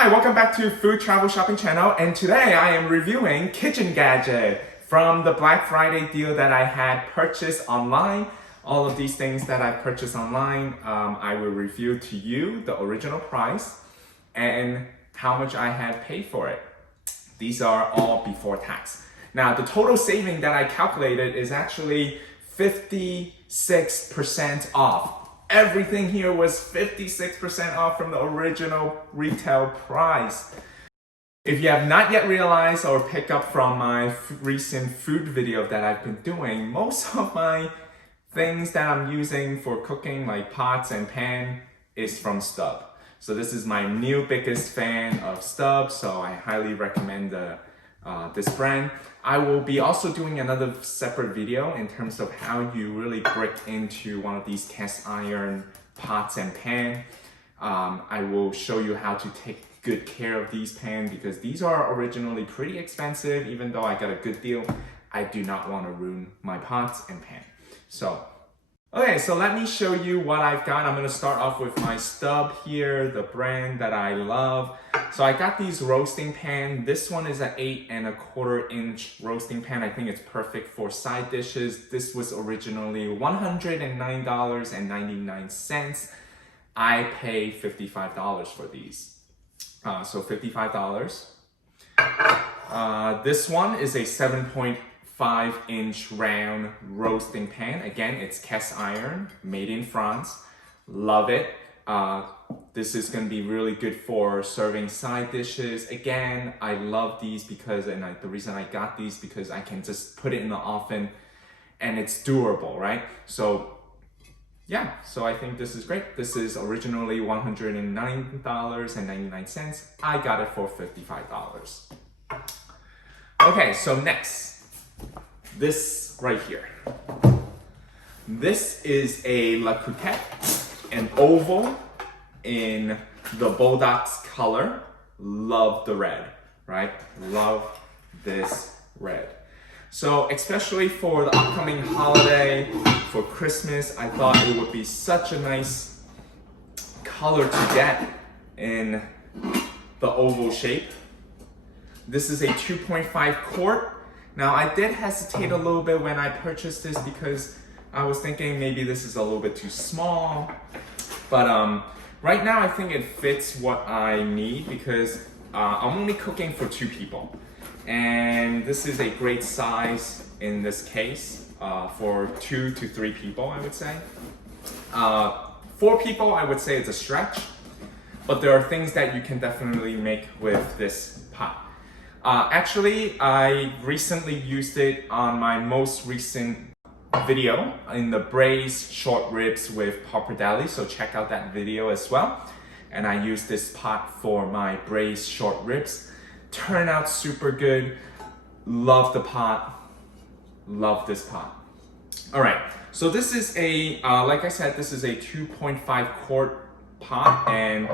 Hi, welcome back to Food Travel Shopping Channel, and today I am reviewing kitchen gadget from the Black Friday deal that I had purchased online. All of these things that I purchased online, I will review to you the original price and how much I had paid for it. These are all before tax. Now, the total saving that I calculated is actually 56% off. Everything here was 56% off from the original retail price. If you have not yet realized or picked up from my recent food video that I've been doing, most of my things that I'm using for cooking, like pots and pan, is from STAUB. So this is my new biggest fan of STAUB, so I highly recommend this brand. I will be also doing another separate video in terms of how you really break into one of these cast iron pots and pan. I will show you how to take good care of these pans because these are originally pretty expensive. Even though I got a good deal, I do not want to ruin my pots and pan. Okay, so let me show you what I've got. I'm gonna start off with my STAUB here, the brand that I love. So I got these roasting pan. This one is an 8¼ inch roasting pan. I think it's perfect for side dishes. This was originally $109.99. I paid $55 for these. So $55. This one is a 7.5-inch round roasting pan. Again, it's cast iron, made in France. Love it. This is going to be really good for serving side dishes. Again, I love these because, the reason I got these because I can just put it in the oven and it's durable, right? So yeah, so I think this is great. This is originally $109.99. I got it for $55. Okay, so next, this right here. This is a La Croquette, an oval in the Bulldogs color. Love the red, right? Love this red. So especially for the upcoming holiday, for Christmas, I thought it would be such a nice color to get in the oval shape. This is a 2.5 quart. Now I did hesitate a little bit when I purchased this because I was thinking maybe this is a little bit too small. But right now I think it fits what I need because I'm only cooking for 2 people. And this is a great size in this case for 2 to 3 people, I would say. 4 people, I would say it's a stretch. But there are things that you can definitely make with this pot. Actually, I recently used it on my most recent video in the braised short ribs with Pappardelle, so check out that video as well. And I used this pot for my braised short ribs. Turned out super good. Love the pot. Love this pot. All right, so this is a, like I said, this is a 2.5 quart pot, and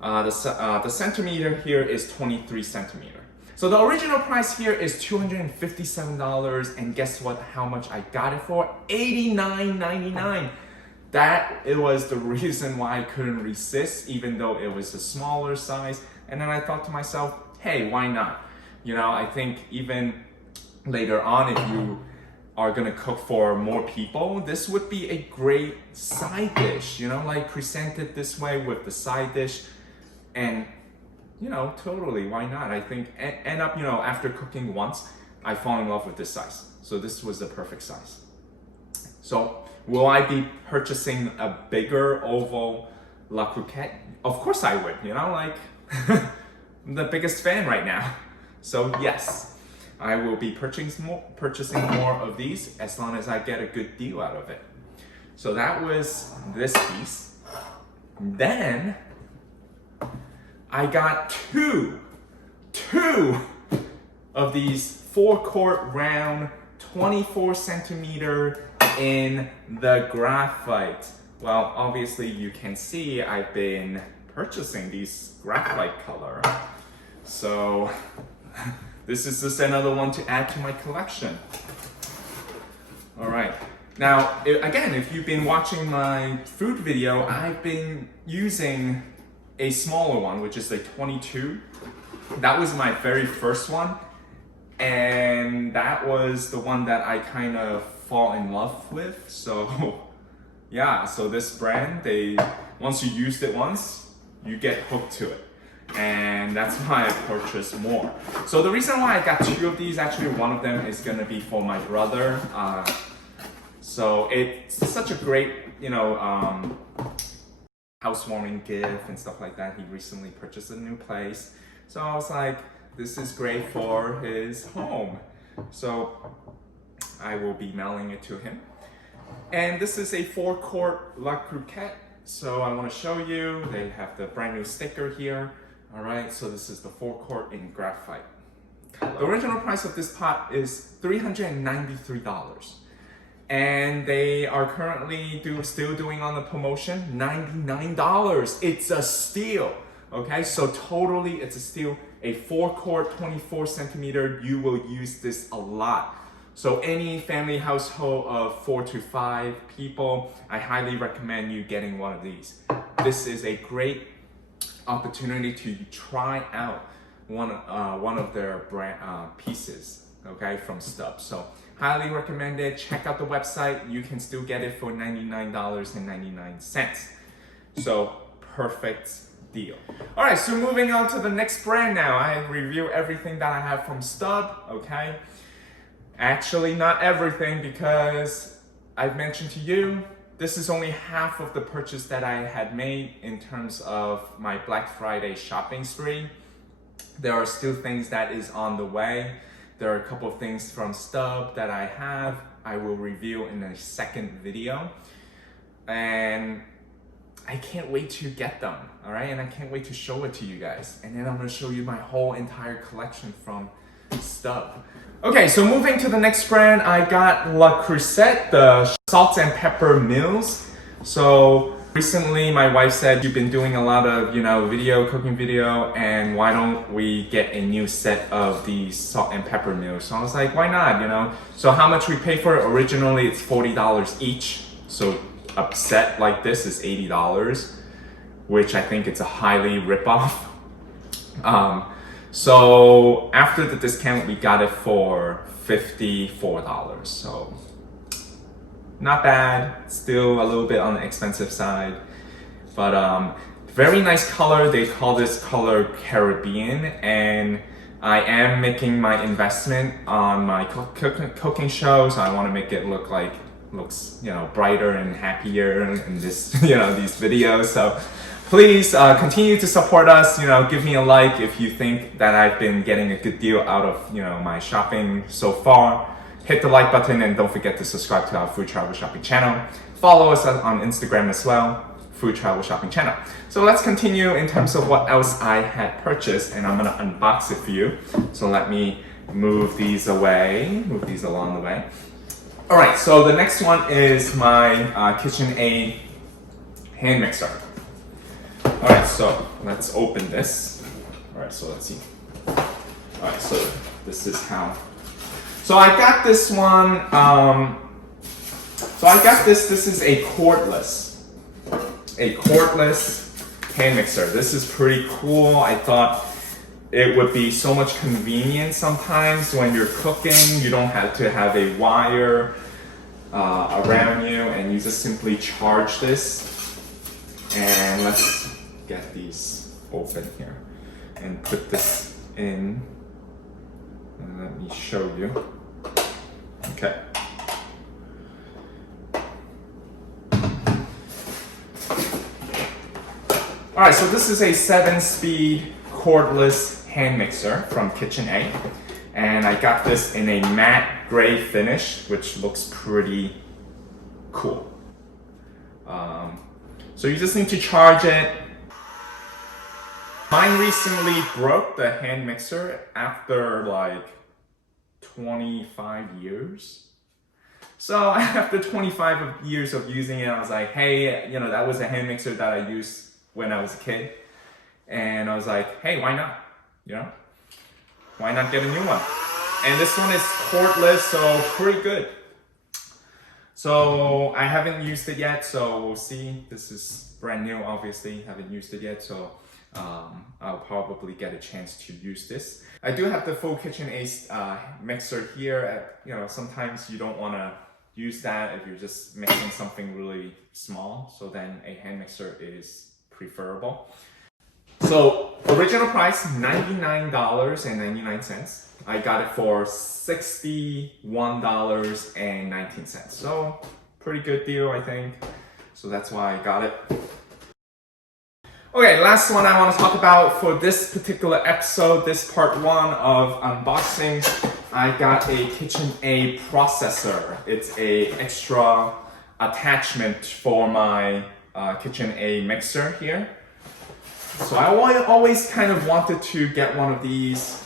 the centimeter here is 23 centimeter. So the original price here is $257, and guess what? How much I got it for? $89.99. It was the reason why I couldn't resist, even though it was a smaller size. And then I thought to myself, hey, why not? You know, I think even later on, if you are gonna cook for more people, this would be a great side dish, you know, like presented this way with the side dish. And you know, totally, why not? I think, end up, you know, after cooking once, I fall in love with this size. So this was the perfect size. So will I be purchasing a bigger oval La Croquette? Of course I would, you know, like, I'm the biggest fan right now. So yes, I will be purchasing more of these as long as I get a good deal out of it. So that was this piece. Then I got two of these 4-quart round 24 centimeter in the graphite. Well, obviously you can see I've been purchasing these graphite color. So this is just another one to add to my collection. All right. Now, again, if you've been watching my food video, I've been using a smaller one, which is a 22. That was my very first one. And that was the one that I kind of fall in love with. So yeah, so this brand, once you used it once, you get hooked to it. And that's why I purchased more. So the reason why I got 2 of these, actually one of them is gonna be for my brother. So it's such a great, housewarming gift and stuff like that. He recently purchased a new place. So I was like, this is great for his home. So I will be mailing it to him. And this is a 4-quart La Croquette. So I want to show you, they have the brand new sticker here. All right, so this is the 4-quart in graphite color. The original price of this pot is $393. And they are currently still doing on the promotion, $99. It's a steal, okay? So totally, it's a steal. A 4-quart, 24 centimeter, you will use this a lot. So any family household of 4 to 5 people, I highly recommend you getting one of these. This is a great opportunity to try out one of their brand pieces, okay, from STAUB. So highly recommend it. Check out the website. You can still get it for $99.99. So perfect deal. All right, so moving on to the next brand now. I review everything that I have from STAUB, okay? Actually, not everything, because I've mentioned to you, this is only half of the purchase that I had made in terms of my Black Friday shopping spree. There are still things that is on the way. There are a couple of things from STAUB that I will review in a second video. And I can't wait to get them, all right? And I can't wait to show it to you guys. And then I'm gonna show you my whole entire collection from STAUB. Okay, so moving to the next brand, I got Le Creuset, the salt and pepper meals. So recently my wife said, you've been doing a lot of, cooking video, and why don't we get a new set of these salt and pepper meals? So I was like, why not, So how much we pay for it? Originally it's $40 each. So a set like this is $80, which I think it's a highly ripoff. So after the discount, we got it for $54. So not bad, still a little bit on the expensive side, but very nice color. They call this color Caribbean, and I am making my investment on my cooking show, so I want to make it looks brighter and happier in this these videos. So please continue to support us. Give me a like if you think that I've been getting a good deal out of my shopping so far. Hit the like button, and don't forget to subscribe to our Food Travel Shopping channel. Follow us on Instagram as well, Food Travel Shopping channel. So let's continue in terms of what else I had purchased, and I'm gonna unbox it for you. So let me move these along the way. All right, so the next one is my KitchenAid hand mixer. All right, so let's open this. All right, so let's see. All right, so this is how. So I got this one. This is a cordless hand mixer. This is pretty cool. I thought it would be so much convenient sometimes when you're cooking. You don't have to have a wire around you, and you just simply charge this. And let's get these open here and put this in. And let me show you. Okay. All right, so this is a 7-speed cordless hand mixer from KitchenAid, and I got this in a matte gray finish, which looks pretty cool. So you just need to charge it. Mine recently broke, the hand mixer, after like 25 years. So after 25 years of using it, I was like, hey, that was a hand mixer that I used when I was a kid. And I was like, hey, why not? Why not get a new one? And this one is cordless, so pretty good. So I haven't used it yet, so we'll see. This is brand new, obviously. Haven't used it yet, so I'll probably get a chance to use this. I do have the full KitchenAid mixer here. Sometimes you don't want to use that if you're just mixing something really small, so then a hand mixer is preferable. So original price $99.99. I got it for $61.19. So pretty good deal, I think. So that's why I got it. Okay, last one I want to talk about for this particular episode, this part 1 of unboxing. I got a KitchenAid processor. It's a extra attachment for my KitchenAid mixer here. So I always kind of wanted to get one of these.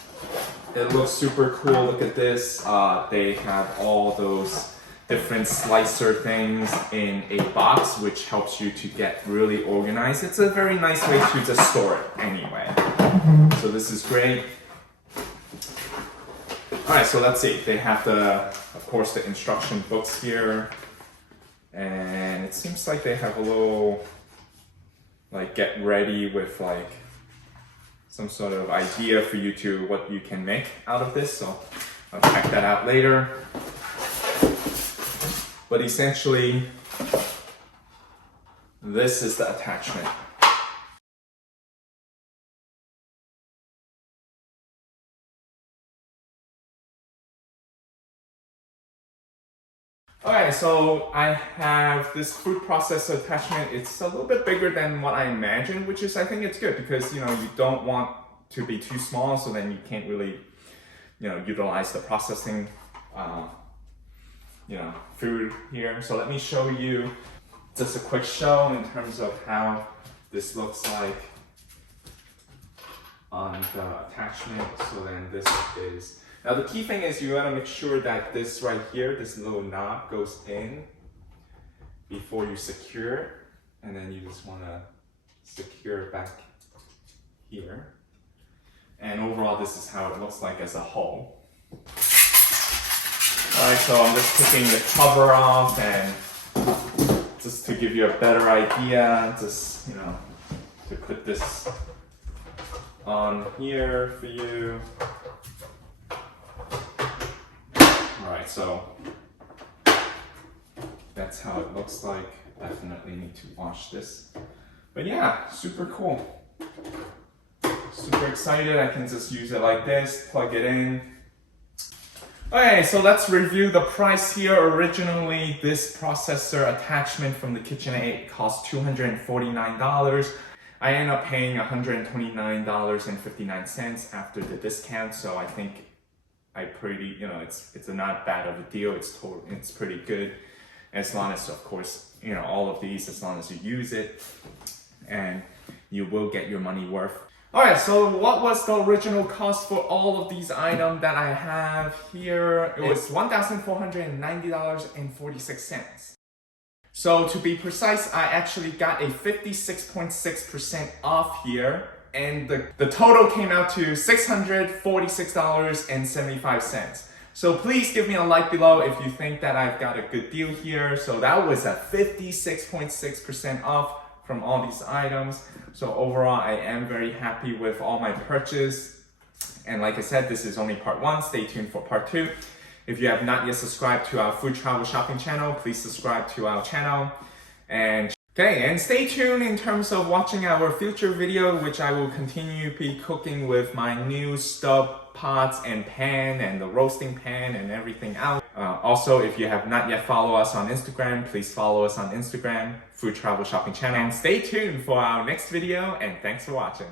It looks super cool. Look at this. They have all those different slicer things in a box, which helps you to get really organized. It's a very nice way to just store it anyway. So this is great. All right, so let's see. They have of course, the instruction books here. And it seems like they have a little, get ready with some sort of idea for you to what you can make out of this. So I'll check that out later. But essentially, this is the attachment. Okay, so I have this food processor attachment. It's a little bit bigger than what I imagined, which is, I think it's good because, you don't want to be too small, so then you can't really, utilize the processing, food here. So let me show you just a quick show in terms of how this looks like on the attachment. So then this is, now the key thing is you want to make sure that this right here, this little knob goes in before you secure it, and then you just want to secure it back here. And overall, this is how it looks like as a whole. Alright, so I'm just taking the cover off, and just to give you a better idea, just, to put this on here for you. Alright, so that's how it looks like. Definitely need to wash this. But yeah, super cool. Super excited. I can just use it like this, plug it in. Okay, so let's review the price here. Originally, this processor attachment from the KitchenAid cost $249. I ended up paying $129.59 after the discount, so I think it's not bad of a deal. It's pretty good, as long as, of course, all of these, as long as you use it, and you will get your money worth. Alright, so what was the original cost for all of these items that I have here? It was $1,490.46. So to be precise, I actually got a 56.6% off here, and the total came out to $646.75. So please give me a like below if you think that I've got a good deal here. So that was a 56.6% off from all these items. So overall, I am very happy with all my purchase. And like I said, this is only part 1. Stay tuned for part 2. If you have not yet subscribed to our food travel shopping channel, please subscribe to our channel. And stay tuned in terms of watching our future video, which I will continue to be cooking with my new STAUB pots and pan and the roasting pan and everything else. Also, if you have not yet followed us on Instagram, please follow us on Instagram, Food Travel Shopping Channel. And stay tuned for our next video, and thanks for watching.